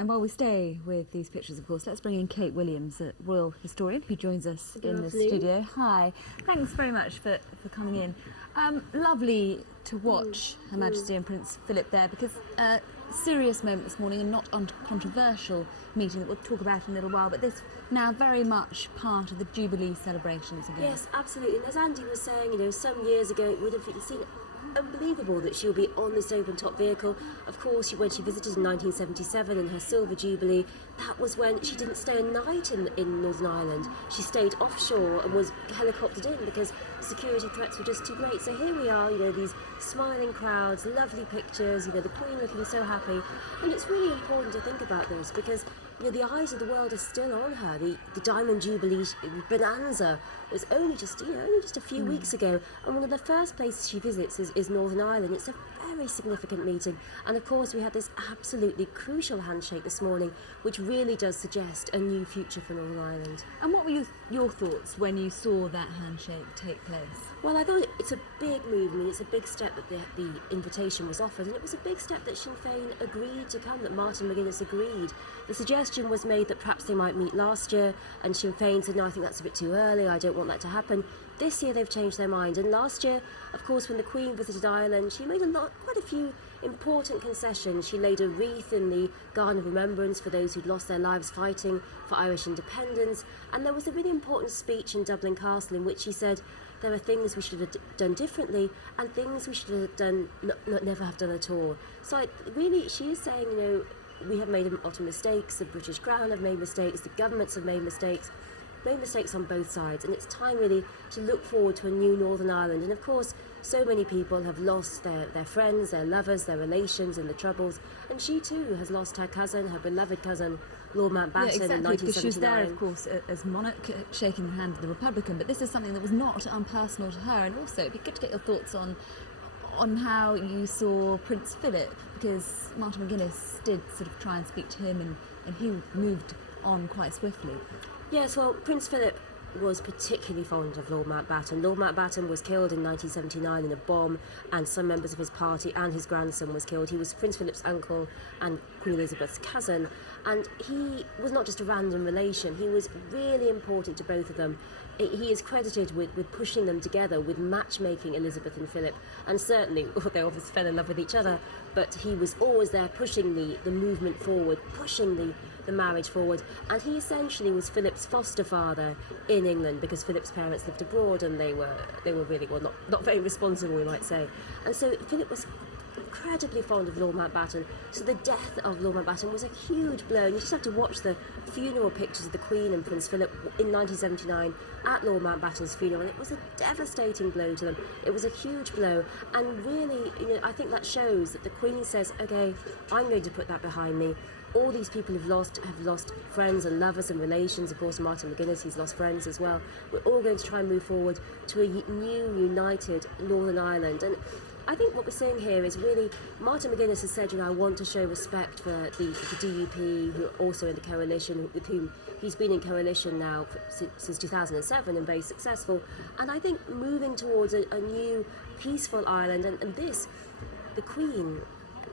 And while we stay with these pictures, of course, let's bring in Kate Williams, a royal historian, who joins us in the studio. Hi. Thanks very much for coming in. Lovely to watch Her Majesty and Prince Philip there, because a serious moment this morning, and not uncontroversial meeting that we'll talk about in a little while, but this now very much part of the Jubilee celebrations again. Yes, absolutely. And as Andy was saying, some years ago it would have seemed unbelievable that she'll be on this open-top vehicle. Of course, when she visited in 1977 in her Silver Jubilee, that was when she didn't stay a night in Northern Ireland. She stayed offshore and was helicoptered in because security threats were just too great. So here we are, these smiling crowds, lovely pictures, the Queen looking so happy. And it's really important to think about this because the eyes of the world are still on her. The Diamond Jubilee bonanza was only just a few weeks ago, and one of the first places she visits is Northern Ireland. It's a very significant meeting, and of course we had this absolutely crucial handshake this morning, which really does suggest a new future for Northern Ireland. And what were your thoughts when you saw that handshake take place? Well, I thought it's a big move. I mean, it's a big step that the invitation was offered, and it was a big step that Sinn Féin agreed to come, that Martin McGuinness agreed. The suggestion was made that perhaps they might meet last year, and Sinn Féin said, no, I think that's a bit too early, I don't want that to happen. This year they've changed their mind, and last year, of course, when the Queen visited Ireland, she made quite a few important concessions. She laid a wreath in the Garden of Remembrance for those who'd lost their lives fighting for Irish independence, and there was a really important speech in Dublin Castle in which she said there are things we should have done differently and things we should have done never have done at all. So she is saying, we have made a lot of mistakes, the British Crown have made mistakes, the governments have made mistakes on both sides, and it's time really to look forward to a new Northern Ireland. And of course, so many people have lost their friends, their lovers, their relations in the Troubles, and she too has lost her cousin, her beloved cousin, Lord Mountbatten, in 1979. Because she was there, of course, as monarch, shaking the hand of the Republican, but this is something that was not unpersonal to her. And also, it'd be good to get your thoughts on how you saw Prince Philip, because Martin McGuinness did sort of try and speak to him, and he moved on quite swiftly. Yes, well, Prince Philip was particularly fond of Lord Mountbatten. Lord Mountbatten was killed in 1979 in a bomb, and some members of his party and his grandson was killed. He was Prince Philip's uncle and Queen Elizabeth's cousin, and he was not just a random relation. He was really important to both of them. He is credited with pushing them together, with matchmaking Elizabeth and Philip, and certainly they obviously fell in love with each other, but he was always there pushing the movement forward, pushing the marriage forward. And he essentially was Philip's foster father in England, because Philip's parents lived abroad and they were really, well, not very responsible, we might say. And so Philip was incredibly fond of Lord Mountbatten, so the death of Lord Mountbatten was a huge blow. And you just have to watch the funeral pictures of the Queen and Prince Philip in 1979 at Lord Mountbatten's funeral, and it was a devastating blow to them. It was a huge blow, and really, I think that shows that the Queen says, okay, I'm going to put that behind me. All these people have lost friends and lovers and relations. Of course, Martin McGuinness, he's lost friends as well. We're all going to try and move forward to a new, united Northern Ireland. And I think what we're seeing here is really, Martin McGuinness has said, I want to show respect for the DUP, who are also in the coalition, with whom he's been in coalition now since 2007 and very successful. And I think moving towards a new, peaceful Ireland, and this, the Queen,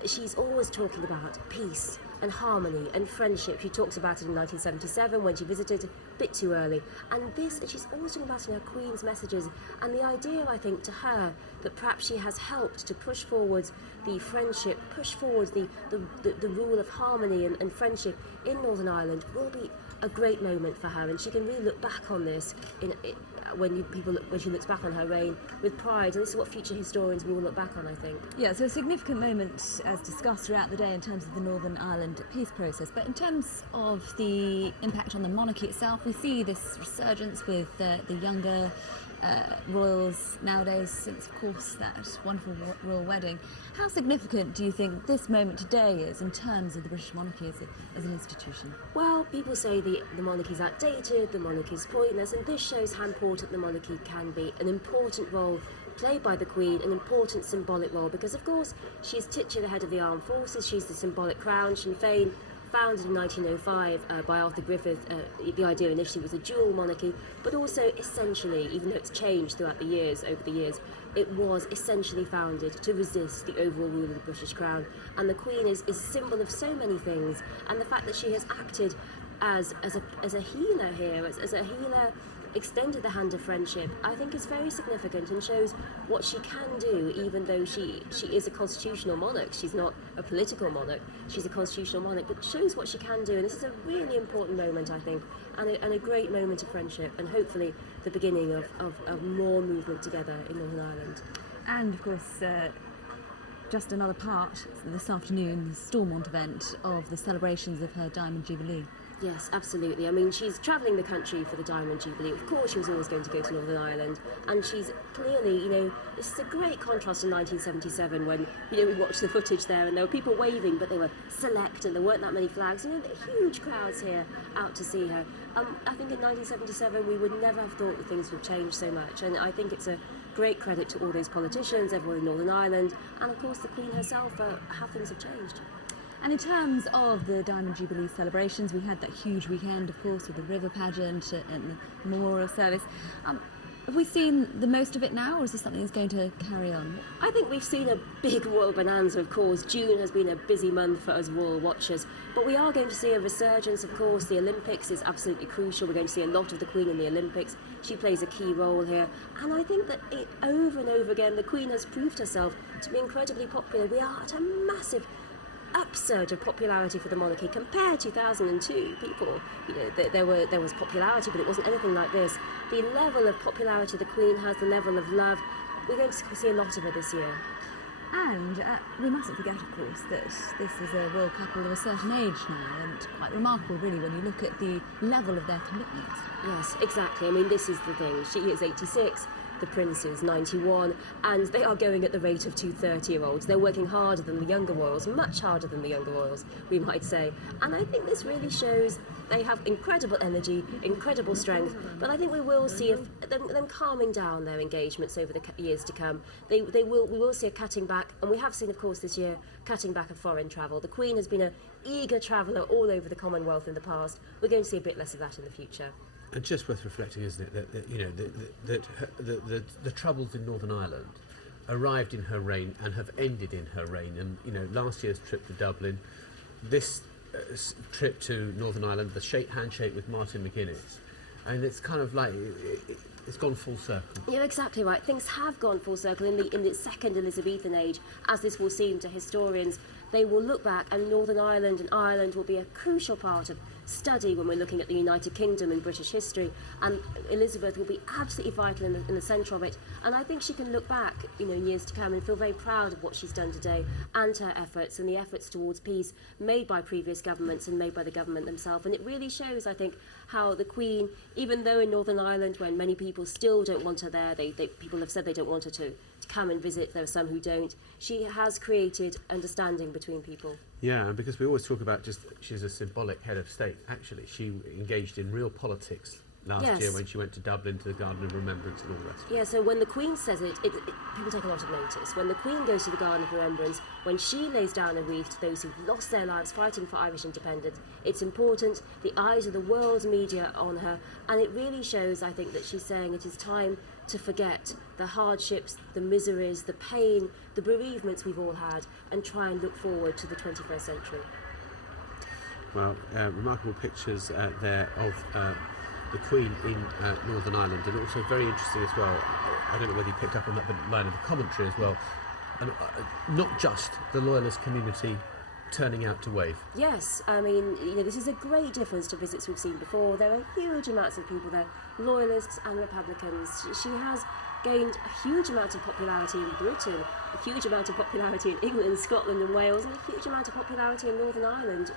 she's always talking about peace and harmony and friendship. She talks about it in 1977 when she visited, a bit too early. And she's always talking about it in her Queen's messages. And the idea, I think, to her, that perhaps she has helped to push forward the friendship, push forward the rule of harmony and friendship in Northern Ireland, will be a great moment for her. And she can really look back on this when she looks back on her reign with pride, and this is what future historians will look back on, I think. Yeah, so a significant moment, as discussed throughout the day, in terms of the Northern Ireland peace process. But in terms of the impact on the monarchy itself, we see this resurgence with the younger royals nowadays, since, of course, that wonderful royal wedding. How significant do you think this moment today is in terms of the British monarchy as an institution? Well, people say the monarchy's outdated, the monarchy's pointless, and this shows how important the monarchy can be. An important role played by the Queen, an important symbolic role, because of course she's titular head of the armed forces, she's the symbolic crown. Sinn Féin, founded in 1905 by Arthur Griffith, the idea initially was a dual monarchy, but also essentially, even though it's changed throughout the years, over the years, it was essentially founded to resist the overall rule of the British Crown. And the Queen is a symbol of so many things. And the fact that she has acted as a healer here, as a healer, extended the hand of friendship, I think is very significant and shows what she can do, even though she is a constitutional monarch. She's not a political monarch, she's a constitutional monarch, but shows what she can do. And this is a really important moment, I think, and a great moment of friendship, and hopefully the beginning of more movement together in Northern Ireland. And of course, just another part this afternoon, the Stormont event of the celebrations of her Diamond Jubilee. Yes, absolutely. I mean, she's travelling the country for the Diamond Jubilee. Of course, she was always going to go to Northern Ireland, and she's clearly, this is a great contrast to 1977 when, we watched the footage there and there were people waving, but they were select and there weren't that many flags. There are huge crowds here out to see her. I think in 1977 we would never have thought that things would change so much, and I think it's a great credit to all those politicians, everyone in Northern Ireland, and of course the Queen herself, how things have changed. And in terms of the Diamond Jubilee celebrations, we had that huge weekend, of course, with the river pageant and the memorial service. Have we seen the most of it now, or is this something that's going to carry on? I think we've seen a big royal bonanza, of course. June has been a busy month for us royal watchers, but we are going to see a resurgence, of course. The Olympics is absolutely crucial. We're going to see a lot of the Queen in the Olympics. She plays a key role here, and I think that over and over again, the Queen has proved herself to be incredibly popular. We are at a massive upsurge of popularity for the monarchy. Compared to 2002, people, there was popularity, but it wasn't anything like this. The level of popularity the Queen has, the level of love, we're going to see a lot of it this year. And we mustn't forget, of course, that this is a royal couple of a certain age now, and quite remarkable, really, when you look at the level of their commitment. Yes, exactly. I mean, this is the thing. She is 86. The Prince is 91, and they are going at the rate of two 30-year-olds. They're working harder than the younger royals, much harder than the younger royals, we might say. And I think this really shows they have incredible energy, incredible strength, but I think we will see them calming down their engagements over the years to come. We will see a cutting back, and we have seen, of course, this year, cutting back of foreign travel. The Queen has been an eager traveller all over the Commonwealth in the past. We're going to see a bit less of that in the future. And just worth reflecting, isn't it, that the troubles in Northern Ireland arrived in her reign and have ended in her reign. And last year's trip to Dublin, this trip to Northern Ireland, the handshake with Martin McGuinness, and it's kind of like it's gone full circle. You're exactly right. Things have gone full circle in the second Elizabethan age, as this will seem to historians. They will look back, and Northern Ireland and Ireland will be a crucial part of study when we're looking at the United Kingdom in British history, and Elizabeth will be absolutely vital in the centre of it. And I think she can look back, in years to come and feel very proud of what she's done today and her efforts and the efforts towards peace made by previous governments and made by the government themselves. And it really shows, I think, how the Queen, even though in Northern Ireland, when many people still don't want her there, people have said they don't want her to come and visit, there are some who don't, she has created understanding between people. Yeah, and because we always talk about she's a symbolic head of state, actually, she engaged in real politics last year when she went to Dublin to the Garden of Remembrance and all that. Yeah, so when the Queen says it, people take a lot of notice. When the Queen goes to the Garden of Remembrance, when she lays down a wreath to those who've lost their lives fighting for Irish independence, it's important. The eyes of the world's media are on her, and it really shows, I think, that she's saying it is time to forget the hardships, the miseries, the pain, the bereavements we've all had, and try and look forward to the 21st century. Well, remarkable pictures there of the Queen in Northern Ireland, and also very interesting as well. I don't know whether you picked up on that line of the commentary as well, and not just the loyalist community turning out to wave. Yes, I mean, this is a great difference to visits we've seen before. There are huge amounts of people there, loyalists and Republicans. She has gained a huge amount of popularity in Britain, a huge amount of popularity in England, Scotland and Wales, and a huge amount of popularity in Northern Ireland.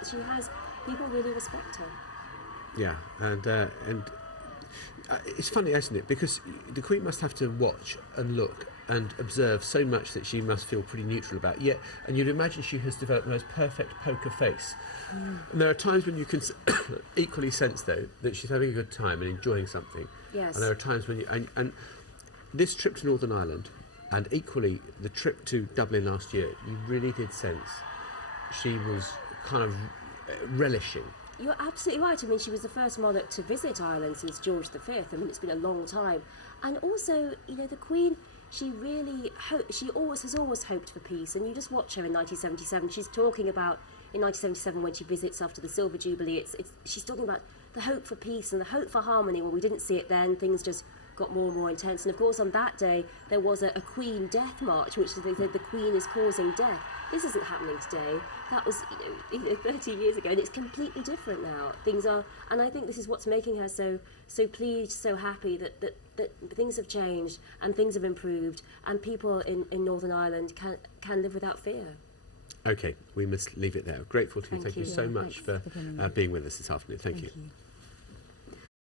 People really respect her. Yeah, and it's funny, isn't it? Because the Queen must have to watch and look and observe so much that she must feel pretty neutral about. And you'd imagine she has developed the most perfect poker face. And there are times when you can equally sense, though, that she's having a good time and enjoying something. Yes. And there are times when and this trip to Northern Ireland, and equally the trip to Dublin last year, you really did sense she was kind of relishing. You're absolutely right. I mean, she was the first monarch to visit Ireland since George V. I mean, it's been a long time. And also, the Queen she really has always hoped for peace. And you just watch her in 1977. She's talking about in 1977 when she visits after the Silver Jubilee. She's talking about the hope for peace and the hope for harmony. Well, we didn't see it then. Things just got more and more intense. And of course, on that day, there was a Queen death march, which they said the Queen is causing death. This isn't happening today. That was 30 years ago, and it's completely different now. Things are, and I think this is what's making her so pleased, so happy that things have changed and things have improved, and people in Northern Ireland can live without fear. Okay, we must leave it there. Grateful to you. Thank you so much Thanks for coming in. being with us this afternoon. Thank you. You.